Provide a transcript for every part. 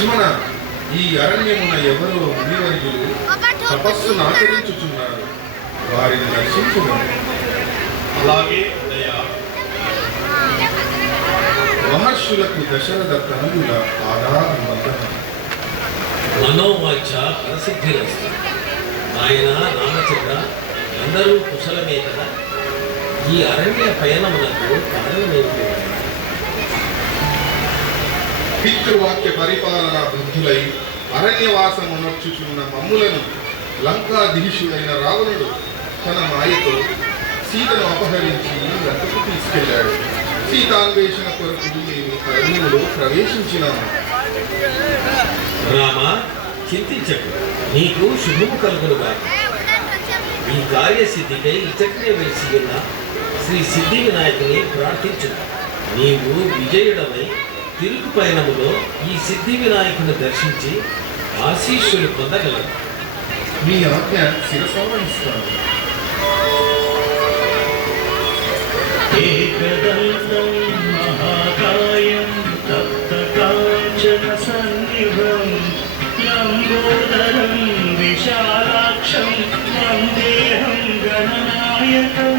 లక్ష్మణ, ఈ అరణ్యమున ఎవరో మునివర్యులు తపస్సును ఆచరించుచున్నారు, వారిని దర్శించున్నారు. అలాగే దయా. మహర్షులకు దశరథ తనయుల ఆధారవందనం. మనోవాచ ప్రసిద్ధిరస్తు. ఆయన రామచంద్ర, అందరూ కుశలమే కదా? ఈ అరణ్య పయనమునకు కారణమేమిటి? పితృవాక్య పరిపాలన బుద్ధులై అరణ్యవాసమునర్చుచున్న మమ్ములను లంకాధీశుడైన రావణుడు తన మాయతో సీతను అపహరించి లంకకు తీసుకెళ్లాడు. సీతాన్వేషణ కొరకు మేము అరణ్యంలో ప్రవేశించినాము. రామ, చింతించకు, నీకు శుభము కలుగునుగా. ఈ కార్యసిద్ధికై ఇచక్నే వెలిసి ఉన్న శ్రీ సిద్ధి వినాయకుని ప్రార్థించు. నీవు విజయుడమై తిరుగు పయనములో ఈ సిద్ధి వినాయకుని దర్శించి ఆశీస్సులు పొందగలరు. మీ ఆజ్ఞ శిరసావహిస్తాను. ఏకదంతం మహాకాయం తప్తకాంచన సన్నిభం లంబోదరం విశాలాక్షం వందేహం గణనాయకం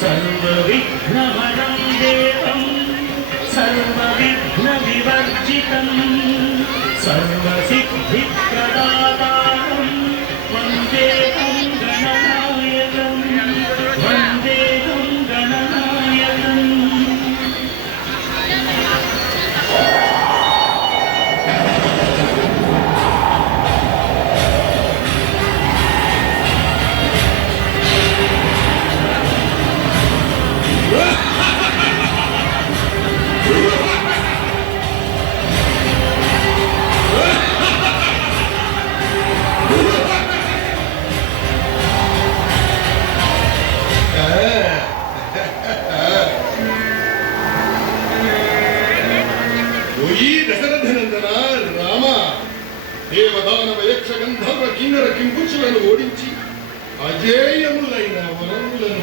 సర్వవిఘ్నహరం దేవం సర్వవిఘ్న వివర్జితం సర్వసిద్ధిప్రదాతారం వందేహం గణనాయకం వందేహం గణనాయకం. దశరథనందన రామ, దేవదానవ యక్ష గంధర్వ కిన్నర కింపురుషులను ఓడించి అజేయములైన వరములను